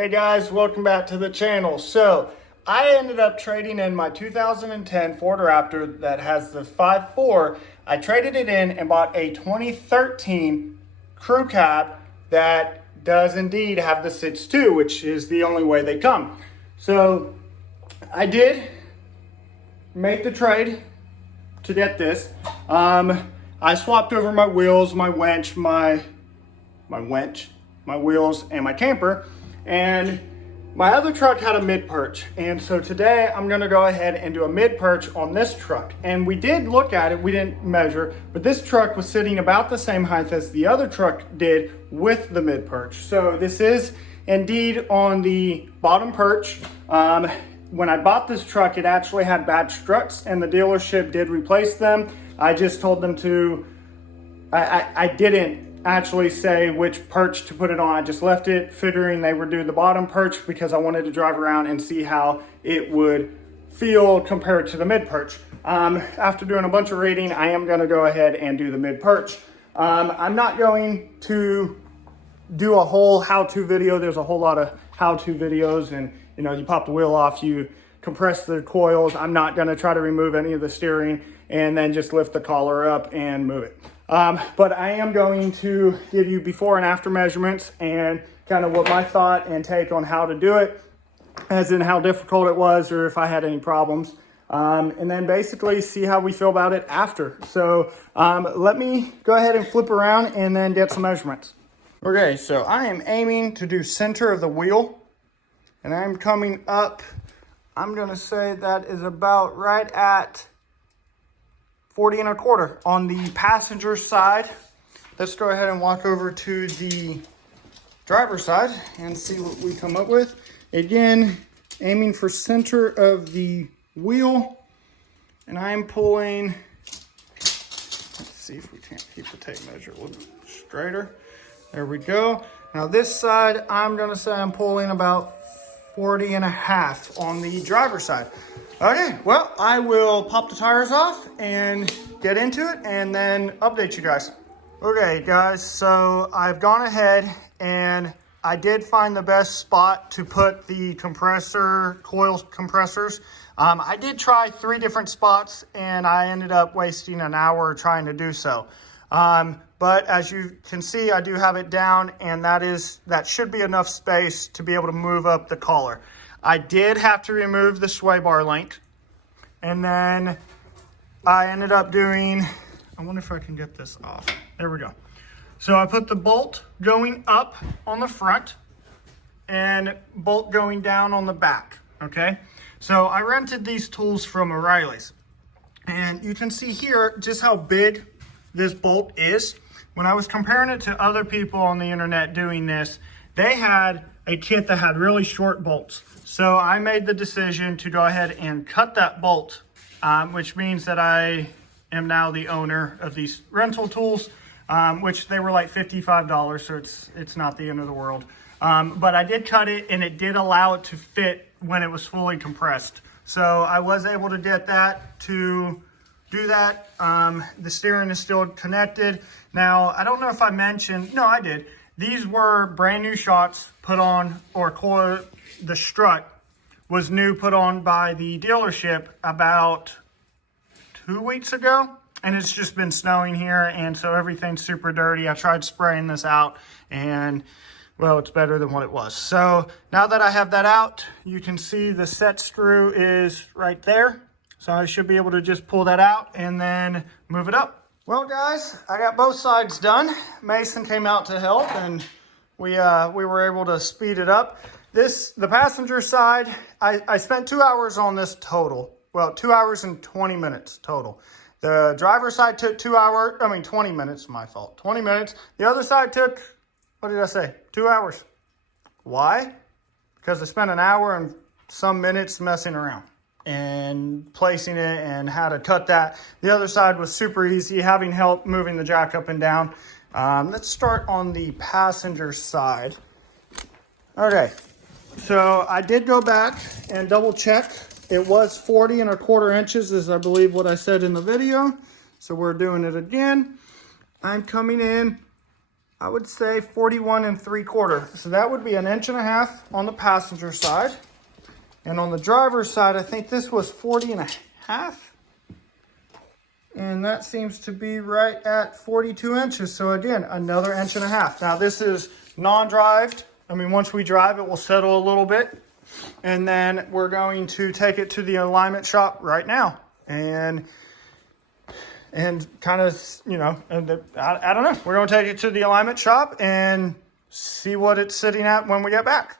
Hey guys, welcome back to the channel. So I ended up trading in my 2010 Ford Raptor that has the 5.4. I traded it in and bought a 2013 crew cab that does indeed have the 6.2, which is the only way they come. So I did make the trade to get this. I swapped over my wheels, my winch, my wheels, and my camper. And my other truck had a mid-perch. And so today I'm gonna go ahead and do a mid-perch on this truck. And we did look at it, we didn't measure, but this truck was sitting about the same height as the other truck did with the mid-perch. So this is indeed on the bottom perch. When I bought this truck, it actually had bad struts and the dealership did replace them. I just told them to, I didn't actually say which perch to put it on. I just left it figuring they would do the bottom perch because I wanted to drive around and see how it would feel compared to the mid perch. After doing a bunch of reading, I am going to go ahead and do the mid perch. I'm not going to do a whole how-to video. There's a whole lot of how-to videos, and you know, you pop the wheel off, you compress the coils. I'm not going to try to remove any of the steering and then just lift the collar up and move it. But I am going to give you before and after measurements and kind of what my thought and take on how to do it, as in how difficult it was or if I had any problems. And then basically see how we feel about it after. So let me go ahead and flip around and then get some measurements. Okay, so I am aiming to do center of the wheel, and I'm coming up, I'm gonna say that is about right at 40 1/4 on the passenger side. Let's go ahead and walk over to the driver's side and see what we come up with. Again, aiming for center of the wheel, and I'm pulling, let's see if we can't keep the tape measure a little bit straighter. There we go. Now this side, I'm gonna say I'm pulling about 40 1/2 on the driver's side. Okay, well, I will pop the tires off and get into it and then update you guys. Okay, guys, so I've gone ahead and I did find the best spot to put the coil compressors. I did try 3 different spots and I ended up wasting an hour trying to do so. But as you can see, I do have it down, and that should be enough space to be able to move up the collar. I did have to remove the sway bar link, and then I ended up doing, I wonder if I can get this off. There we go. So I put the bolt going up on the front and bolt going down on the back, okay? So I rented these tools from O'Reilly's, and you can see here just how big this bolt is. When I was comparing it to other people on the internet doing this, they had a kit that had really short bolts. So I made the decision to go ahead and cut that bolt, which means that I am now the owner of these rental tools, which they were like $55, so it's not the end of the world. But I did cut it, and it did allow it to fit when it was fully compressed. So I was able to get that to do that. The steering is still connected. Now, I don't know if I mentioned, no, I did. These were brand new shocks put on, or the strut was new put on by the dealership about 2 weeks ago. And it's just been snowing here, and so everything's super dirty. I tried spraying this out, and well, it's better than what it was. So now that I have that out, you can see the set screw is right there. So I should be able to just pull that out and then move it up. Well, guys, I got both sides done. Mason came out to help, and we were able to speed it up. The passenger side, I spent 2 hours on this total. Well, 2 hours and 20 minutes total. The driver's side took 20 minutes, my fault, 20 minutes. The other side took, what did I say? 2 hours. Why? Because I spent an hour and some minutes messing around and placing it and how to cut that. The other side was super easy, having help moving the jack up and down. Let's start on the passenger side. Okay, so I did go back and double check. It was 40 1/4 inches, is I believe what I said in the video. So we're doing it again. I'm coming in I would say 41 3/4. So that would be 1.5 inches on the passenger side. And on the driver's side, I think this was 40.5. And that seems to be right at 42 inches. So again, another 1.5 inches. Now this is non-drived. I mean, once we drive it, will settle a little bit. And then we're going to take it to the alignment shop right now. And kind of, you know, I don't know. We're going to take it to the alignment shop and see what it's sitting at when we get back.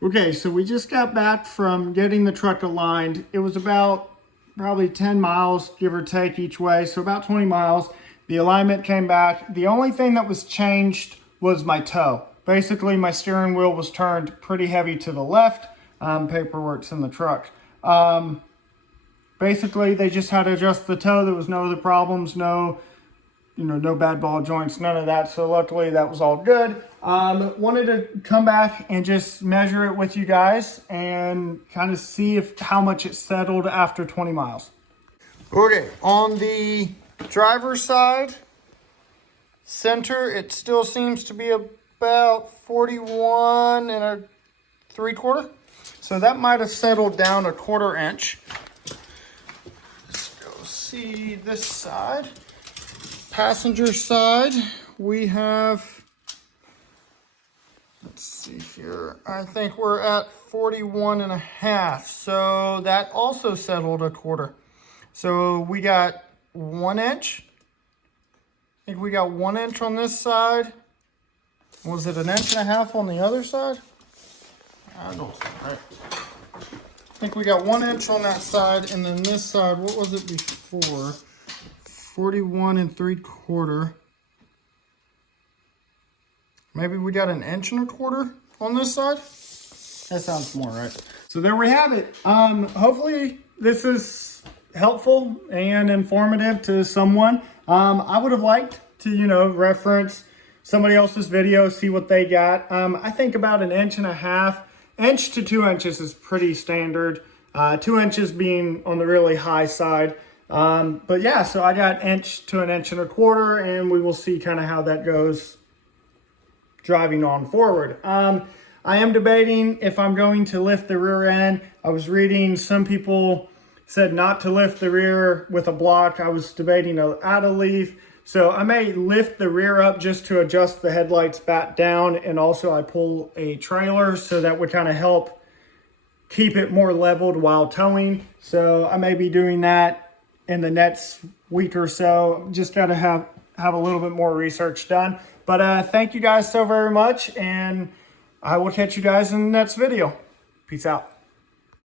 Okay, so we just got back from getting the truck aligned. It was about probably 10 miles, give or take each way. So about 20 miles. The alignment came back. The only thing that was changed was my toe. Basically, my steering wheel was turned pretty heavy to the left. Paperwork's in the truck. Basically, they just had to adjust the toe. There was no other problems, no bad ball joints, none of that. So luckily, that was all good. Wanted to come back and just measure it with you guys and kind of see how much it settled after 20 miles. Okay, on the driver's side, center, it still seems to be about 41 3/4. So that might have settled down 1/4 inch. Let's go see this side. Passenger side, we have, let's see here, I think we're at 41.5. So that also settled 1/4. So we got 1 inch. I think we got 1 inch on this side. Was it 1.5 inches on the other side? I don't think, right. I think we got 1 inch on that side, and then this side, what was it before? 41 3/4. Maybe we got 1 1/4 inches on this side. That sounds more right. So there we have it. Hopefully this is helpful and informative to someone. I would have liked to, reference somebody else's video, see what they got. I think about 1.5 inch to 2 inches is pretty standard. 2 inches being on the really high side. But yeah, so I got 1 inch to 1.25 inches, and we will see kind of how that goes driving on forward. I am debating if I'm going to lift the rear end. I was reading some people said not to lift the rear with a block. I was debating out a leaf. So I may lift the rear up just to adjust the headlights back down. And also I pull a trailer, so that would kind of help keep it more leveled while towing. So I may be doing that in the next week or so. Just got to have a little bit more research done. But thank you guys so very much. And I will catch you guys in the next video. Peace out.